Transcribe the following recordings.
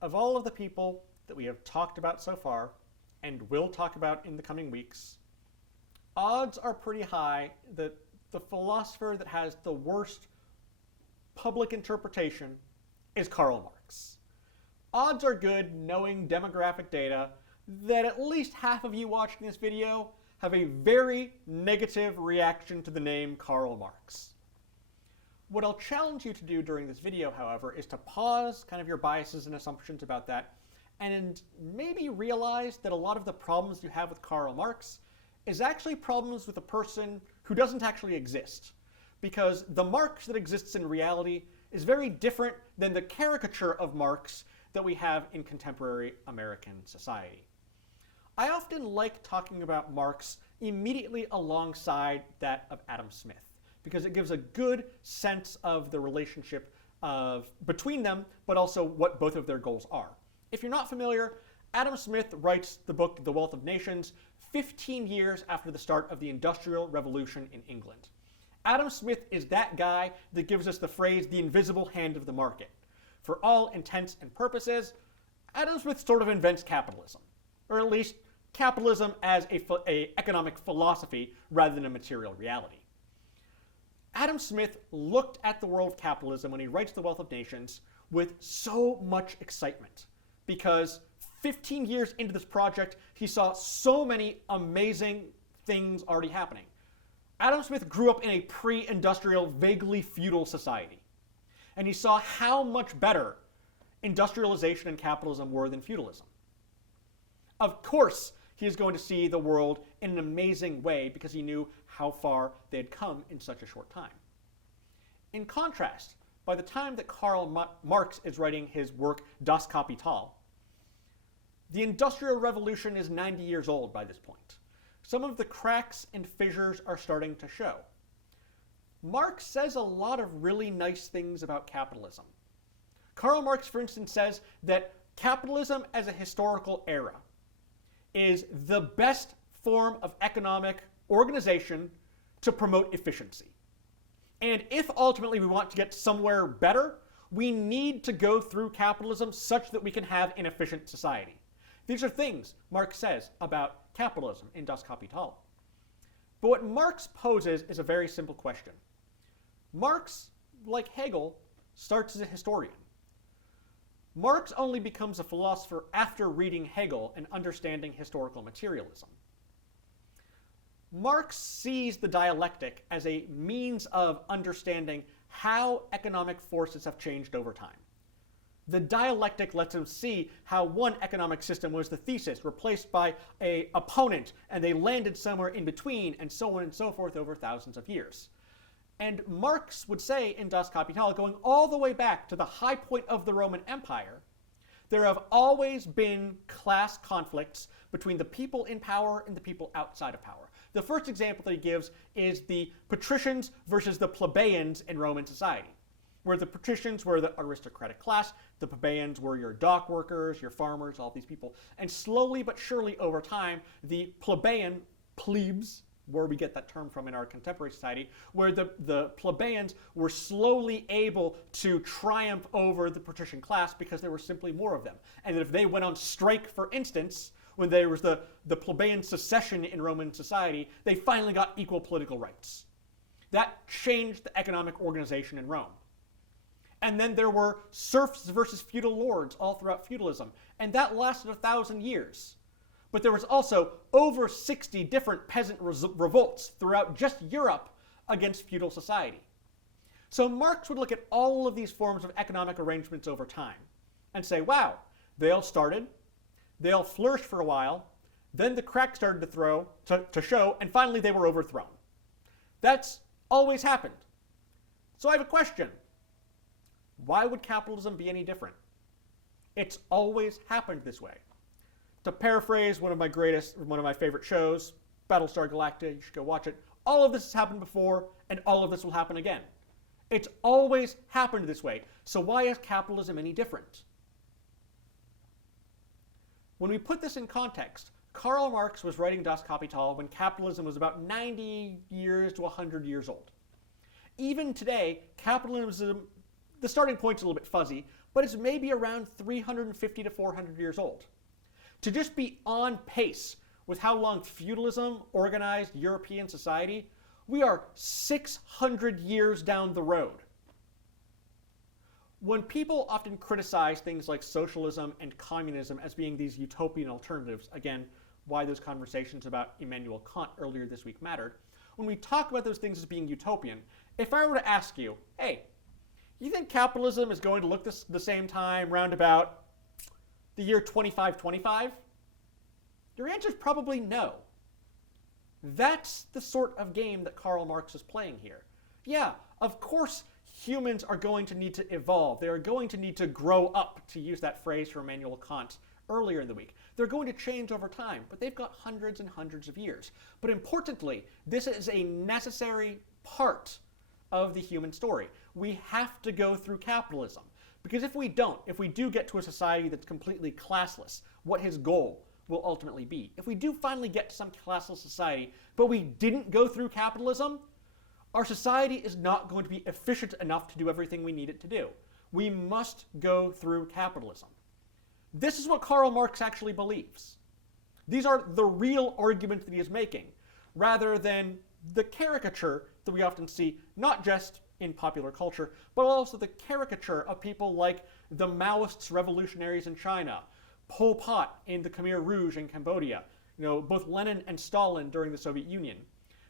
of all of the people that we have talked about so far, and will talk about in the coming weeks, odds are pretty high that the philosopher that has the worst public interpretation is Karl Marx. Odds are good, knowing demographic data, that at least half of you watching this video have a very negative reaction to the name Karl Marx. What I'll challenge you to do during this video, however, is to pause kind of your biases and assumptions about that, and maybe realize that a lot of the problems you have with Karl Marx is actually problems with a person who doesn't actually exist. Because the Marx that exists in reality is very different than the caricature of Marx that we have in contemporary American society. I often like talking about Marx immediately alongside that of Adam Smith, because it gives a good sense of the relationship between them, but also what both of their goals are. If you're not familiar, Adam Smith writes the book The Wealth of Nations 15 years after the start of the Industrial Revolution in England. Adam Smith is that guy that gives us the phrase, the invisible hand of the market. For all intents and purposes, Adam Smith sort of invents capitalism, or at least capitalism as a economic philosophy rather than a material reality. Adam Smith looked at the world of capitalism when he writes The Wealth of Nations with so much excitement, because 15 years into this project, he saw so many amazing things already happening. Adam Smith grew up in a pre-industrial, vaguely feudal society, and he saw how much better industrialization and capitalism were than feudalism. Of course, he is going to see the world in an amazing way because he knew how far they had come in such a short time. In contrast, by the time that Karl Marx is writing his work Das Kapital, the Industrial Revolution is 90 years old by this point. Some of the cracks and fissures are starting to show. Marx says a lot of really nice things about capitalism. Karl Marx, for instance, says that capitalism as a historical era is the best form of economic organization to promote efficiency. And if ultimately we want to get somewhere better, we need to go through capitalism such that we can have an efficient society. These are things Marx says about capitalism in Das Kapital. But what Marx poses is a very simple question. Marx, like Hegel, starts as a historian. Marx only becomes a philosopher after reading Hegel and understanding historical materialism. Marx sees the dialectic as a means of understanding how economic forces have changed over time. The dialectic lets him see how one economic system was the thesis, replaced by an opponent, and they landed somewhere in between, and so on and so forth over thousands of years. And Marx would say in Das Kapital, going all the way back to the high point of the Roman Empire, there have always been class conflicts between the people in power and the people outside of power. The first example that he gives is the patricians versus the plebeians in Roman society, where the patricians were the aristocratic class, the plebeians were your dock workers, your farmers, all these people. And slowly but surely over time, the plebeian, plebes, where we get that term from in our contemporary society, where the plebeians were slowly able to triumph over the patrician class because there were simply more of them. And that if they went on strike, for instance, when there was the plebeian secession in Roman society, they finally got equal political rights. That changed the economic organization in Rome. And then there were serfs versus feudal lords all throughout feudalism, and that lasted 1,000 years. But there was also over 60 different peasant revolts throughout just Europe against feudal society. So Marx would look at all of these forms of economic arrangements over time and say, wow, they all started, they all flourished for a while, then the cracks started to show, and finally they were overthrown. That's always happened. So I have a question. Why would capitalism be any different? It's always happened this way. To paraphrase one of my favorite shows, Battlestar Galactica, you should go watch it. All of this has happened before, and all of this will happen again. It's always happened this way. So why is capitalism any different? When we put this in context, Karl Marx was writing Das Kapital when capitalism was about 90 years to 100 years old. Even today, capitalism, the starting point's a little bit fuzzy, but it's maybe around 350 to 400 years old. To just be on pace with how long feudalism organized European society, we are 600 years down the road. When people often criticize things like socialism and communism as being these utopian alternatives, again, why those conversations about Immanuel Kant earlier this week mattered, when we talk about those things as being utopian, if I were to ask you, hey, you think capitalism is going to look the same time round about the year 2525? Your answer is probably no. That's the sort of game that Karl Marx is playing here. Yeah, of course humans are going to need to evolve. They are going to need to grow up, to use that phrase from Immanuel Kant earlier in the week. They're going to change over time, but they've got hundreds and hundreds of years. But importantly, this is a necessary part of the human story. We have to go through capitalism. Because if we don't, if we do get to a society that's completely classless, what his goal will ultimately be. If we do finally get to some classless society, but we didn't go through capitalism, our society is not going to be efficient enough to do everything we need it to do. We must go through capitalism. This is what Karl Marx actually believes. These are the real arguments that he is making, rather than the caricature that we often see, not just in popular culture, but also the caricature of people like the Maoist revolutionaries in China, Pol Pot in the Khmer Rouge in Cambodia, both Lenin and Stalin during the Soviet Union.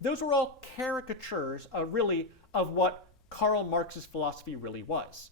Those were all caricatures, really, of what Karl Marx's philosophy really was.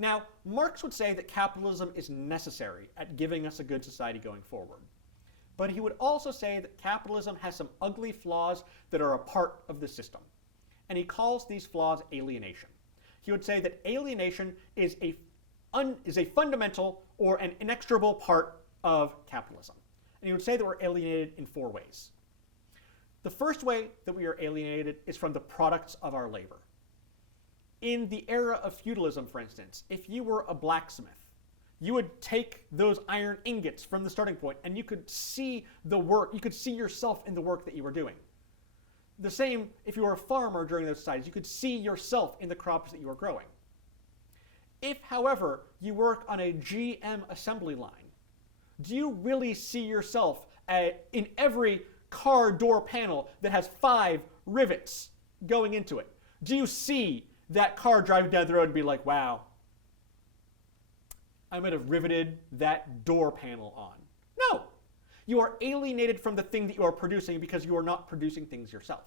Now, Marx would say that capitalism is necessary at giving us a good society going forward. But he would also say that capitalism has some ugly flaws that are a part of the system. And he calls these flaws alienation. He would say that alienation is a fundamental or an inexorable part of capitalism. And he would say that we're alienated in 4 ways. The first way that we are alienated is from the products of our labor. In the era of feudalism, for instance, if you were a blacksmith, you would take those iron ingots from the starting point and you could see the work, you could see yourself in the work that you were doing. The same if you were a farmer during those societies, you could see yourself in the crops that you were growing. If, however, you work on a GM assembly line, do you really see yourself in every car door panel that has 5 rivets going into it? Do you see that car driving down the road and be like, wow, I might have riveted that door panel on? No. You are alienated from the thing that you are producing because you are not producing things yourself.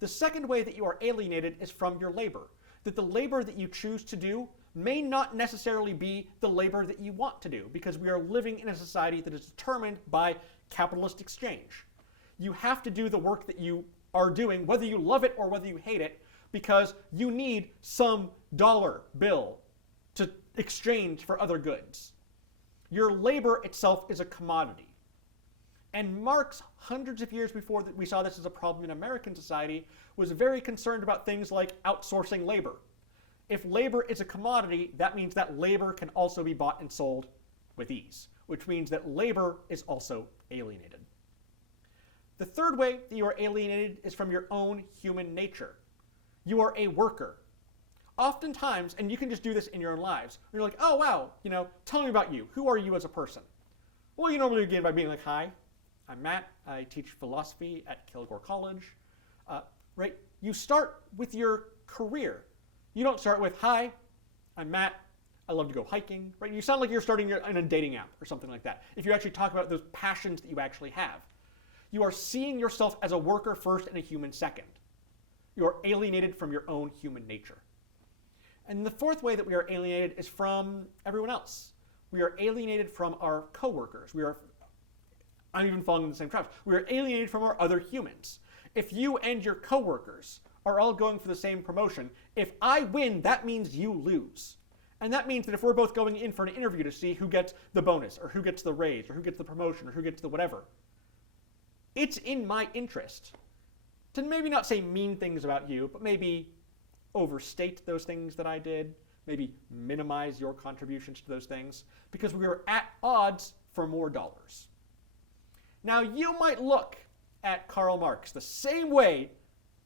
The second way that you are alienated is from your labor. That the labor that you choose to do may not necessarily be the labor that you want to do, because we are living in a society that is determined by capitalist exchange. You have to do the work that you are doing, whether you love it or whether you hate it, because you need some dollar bill to exchange for other goods. Your labor itself is a commodity. And Marx, hundreds of years before we saw this as a problem in American society, was very concerned about things like outsourcing labor. If labor is a commodity, that means that labor can also be bought and sold with ease, which means that labor is also alienated. The third way that you are alienated is from your own human nature. You are a worker. Oftentimes, and you can just do this in your own lives, you're like, oh wow, tell me about you. Who are you as a person? Well, you normally begin by being like, hi, I'm Matt. I teach philosophy at Kilgore College. Right? You start with your career. You don't start with, hi, I'm Matt. I love to go hiking. Right? You sound like you're starting in a dating app or something like that. If you actually talk about those passions that you actually have. You are seeing yourself as a worker first and a human second. You are alienated from your own human nature. And the fourth way that we are alienated is from everyone else. We are alienated from our coworkers. I'm even falling in the same traps. We are alienated from our other humans. If you and your coworkers are all going for the same promotion, if I win, that means you lose. And that means that if we're both going in for an interview to see who gets the bonus, or who gets the raise, or who gets the promotion, or who gets the whatever, it's in my interest to maybe not say mean things about you, but maybe overstate those things that I did, maybe minimize your contributions to those things, because we are at odds for more dollars. Now, you might look at Karl Marx the same way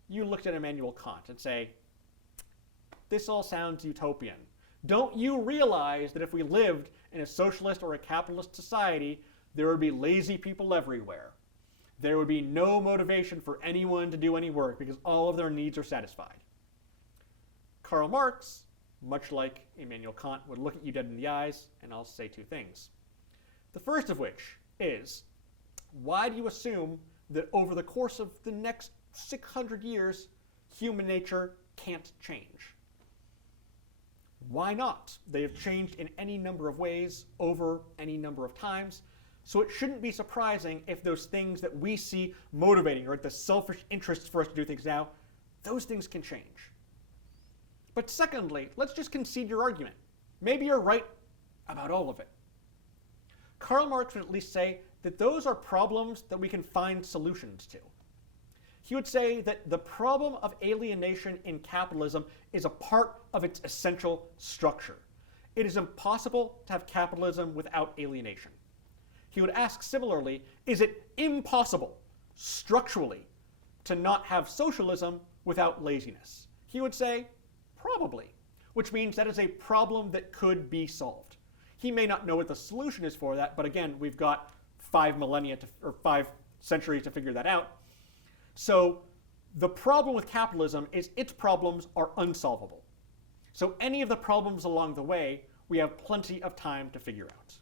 you looked at Immanuel Kant and say, this all sounds utopian. Don't you realize that if we lived in a socialist or a capitalist society, there would be lazy people everywhere? There would be no motivation for anyone to do any work because all of their needs are satisfied. Karl Marx, much like Immanuel Kant, would look at you dead in the eyes, and I'll say two things. The first of which is, why do you assume that over the course of the next 600 years, human nature can't change? Why not? They have changed in any number of ways over any number of times, so it shouldn't be surprising if those things that we see motivating, or the selfish interests for us to do things now, those things can change. But secondly, let's just concede your argument. Maybe you're right about all of it. Karl Marx would at least say that those are problems that we can find solutions to. He would say that the problem of alienation in capitalism is a part of its essential structure. It is impossible to have capitalism without alienation. He would ask similarly, is it impossible, structurally, to not have socialism without laziness? He would say, probably, which means that is a problem that could be solved. He may not know what the solution is for that, but again, we've got 5 centuries to figure that out. So the problem with capitalism is its problems are unsolvable. So any of the problems along the way, we have plenty of time to figure out.